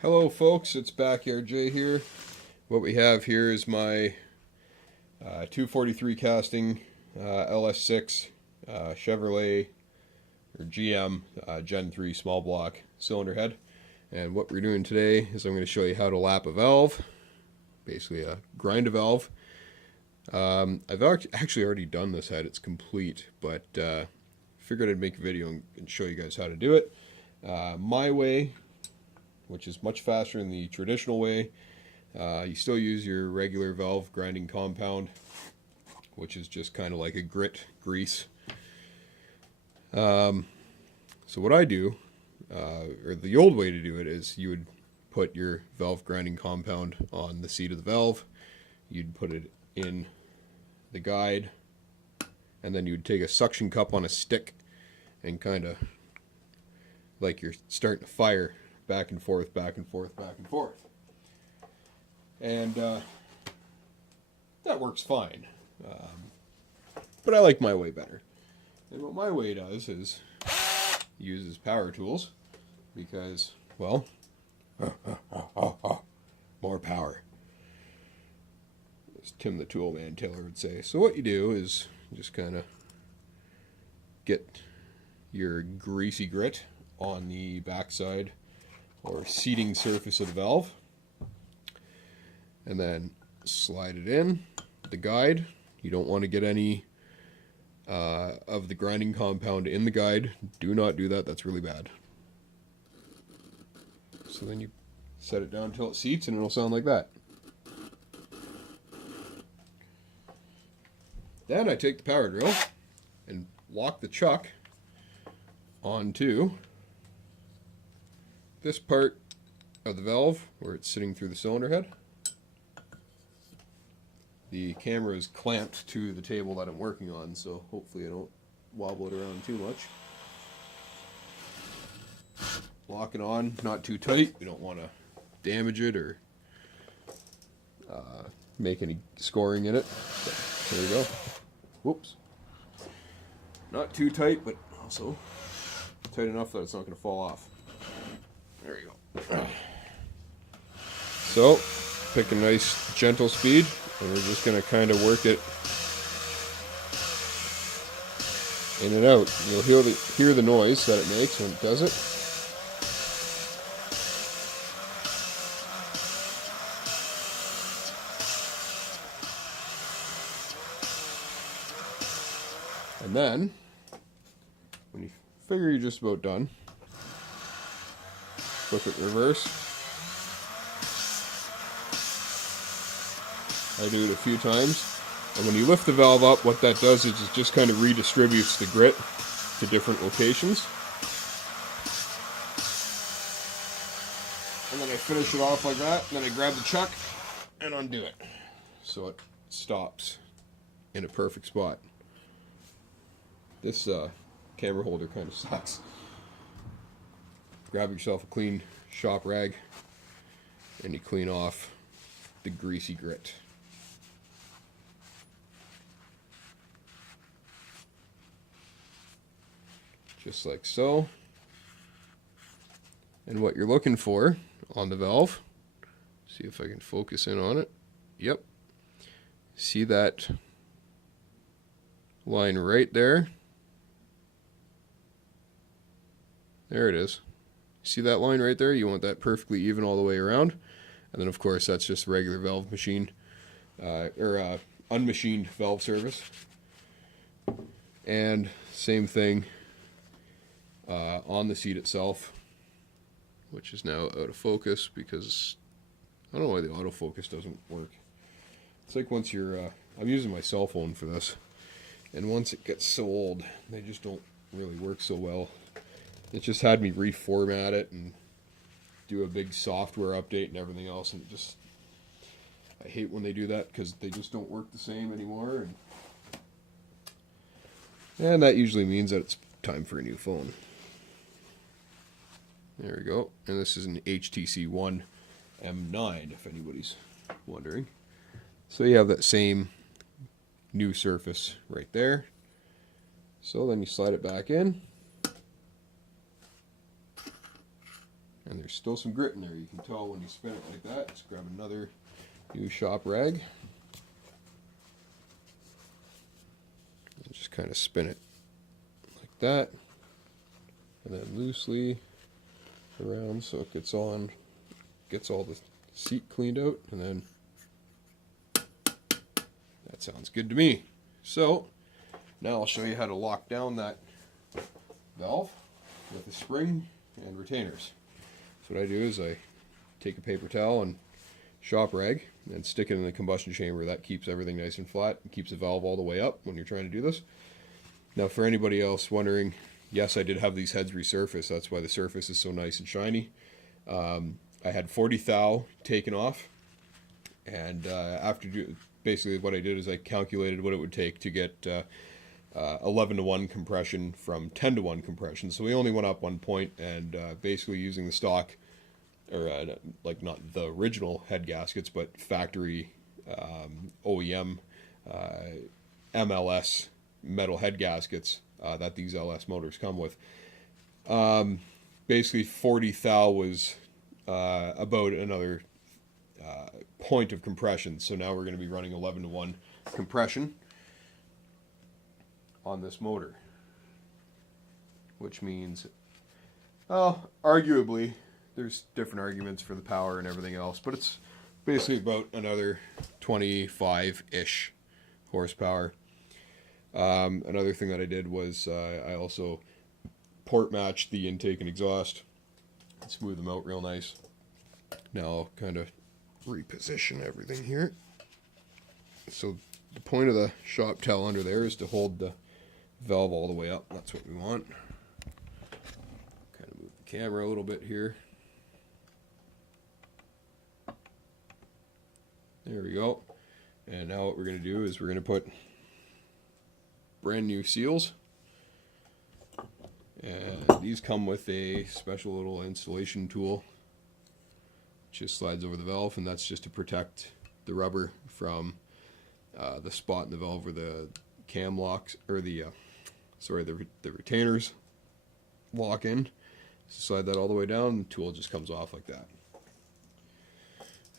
Hello folks, it's backyardjay here. What we have here is my 243 casting LS6 Chevrolet or GM Gen 3 small block cylinder head. And what we're doing today is I'm going to show you how to lap a valve, basically grind a valve. I've actually already done this head, it's complete, but figured I'd make a video and show you guys how to do it. My way, which is much faster than the traditional way. You still use your regular valve grinding compound, which is just kind of like a grit grease. So what I do, or the old way to do it, is you would put your valve grinding compound on the seat of the valve, you'd put it in the guide, and then you'd take a suction cup on a stick and kind of like you're starting a fire, back and forth, back and forth, back and forth. And that works fine. But I like my way better. And what my way does is uses power tools because, well, more power, as Tim the Tool Man Taylor would say. So what you do is just kind of get your greasy grit on the backside or seating surface of the valve, and then slide it in the guide. You don't want to get any of the grinding compound in the guide. Do not do that, that's really bad. So then you set it down until it seats and it'll sound like that. Then I take the power drill and lock the chuck onto this part of the valve where it's sitting through the cylinder head. The camera is clamped to the table that I'm working on, so hopefully I don't wobble it around too much. Lock it on, not too tight. We don't want to damage it or make any scoring in it. So, there we go. Whoops. Not too tight, but also tight enough that it's not going to fall off. There you go. So, pick a nice gentle speed, and we're just going to kind of work it in and out. You'll hear the noise that it makes when it does it. And then, when you figure you're just about done, flip it reverse. I do it a few times. And when you lift the valve up, what that does is it just kind of redistributes the grit to different locations. And then I finish it off like that. And then I grab the chuck and undo it, so it stops in a perfect spot. This camera holder kind of sucks. Grab yourself a clean shop rag and you clean off the greasy grit. Just like so. And what you're looking for on the valve, see if I can focus in on it. Yep. See that line right there? There it is. See that line right there? You want that perfectly even all the way around. And then of course that's just regular valve machine, unmachined valve service. And same thing on the seat itself, which is now out of focus because I don't know why the autofocus doesn't work. It's like once you're, I'm using my cell phone for this, and once it gets so old, they just don't really work so well. It just had me reformat it and do a big software update and everything else, and it just, I hate when they do that because they just don't work the same anymore, and that usually means that it's time for a new phone. There we go, and this is an HTC One M9 if anybody's wondering. So you have that same new surface right there. So then you slide it back in. and there's still some grit in there. You can tell when you spin it like that. Let's grab another new shop rag. And just kind of spin it like that, and then loosely around so it gets all the seat cleaned out, and then that sounds good to me. So now I'll show you how to lock down that valve with a spring and retainers. So what I do is I take a paper towel and shop rag and stick it in the combustion chamber. That keeps everything nice and flat and keeps the valve all the way up when you're trying to do this. Now for anybody else wondering, yes, I did have these heads resurfaced. That's why the surface is so nice and shiny. I had 40 thou taken off, and basically what I did is I calculated what it would take to get 11-to-1 compression from 10-to-1 compression. So we only went up 1 point, and basically using the stock, or like not the original head gaskets, but factory OEM MLS metal head gaskets that these LS motors come with. Basically 40 thou was about another point of compression. So now we're going to be running 11-to-1 compression on this motor, which means, well, arguably there's different arguments for the power and everything else, but it's basically about another 25-ish horsepower. Another thing that I did was I also port matched the intake and exhaust and smooth them out real nice. Now I'll kind of reposition everything here. So the point of the shop towel under there is to hold the valve all the way up. That's what we want. Kind of move the camera a little bit here. There we go. And now what we're going to do is we're going to put brand new seals. And these come with a special little installation tool. Just slides over the valve, and that's just to protect the rubber from the spot in the valve where the cam locks, or the retainers lock in. So slide that all the way down, and the tool just comes off like that.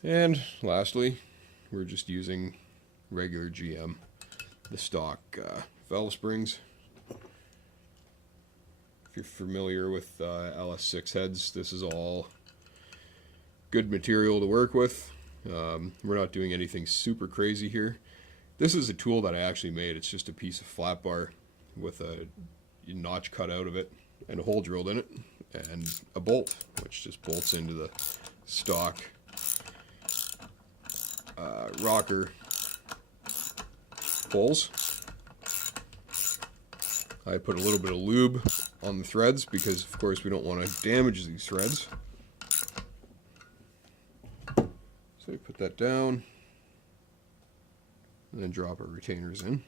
And lastly, we're just using regular GM, the stock valve springs. If you're familiar with LS6 heads, this is all good material to work with. We're not doing anything super crazy here. This is a tool that I actually made. It's just a piece of flat bar with a notch cut out of it and a hole drilled in it, and a bolt, which just bolts into the stock rocker holes. I put a little bit of lube on the threads because, of course, we don't want to damage these threads. So we put that down and then drop our retainers in.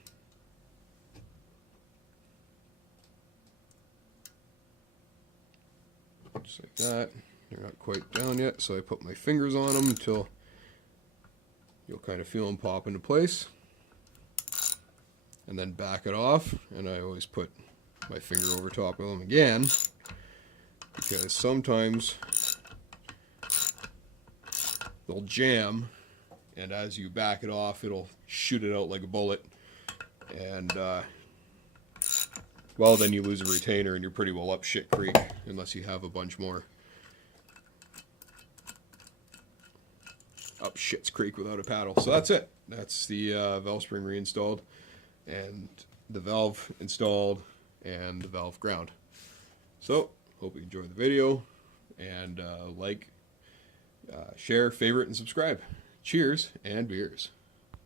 Just like that. They're not quite down yet, so I put my fingers on them until you'll kind of feel them pop into place. And then back it off, and I always put my finger over top of them again, because sometimes they'll jam, and as you back it off, it'll shoot it out like a bullet, and well, then you lose a retainer and you're pretty well up shit creek, unless you have a bunch more up shit's creek without a paddle. So that's it. That's the valve spring reinstalled, and the valve installed, and the valve ground. So hope you enjoyed the video, and like, share, favorite, and subscribe. Cheers and beers.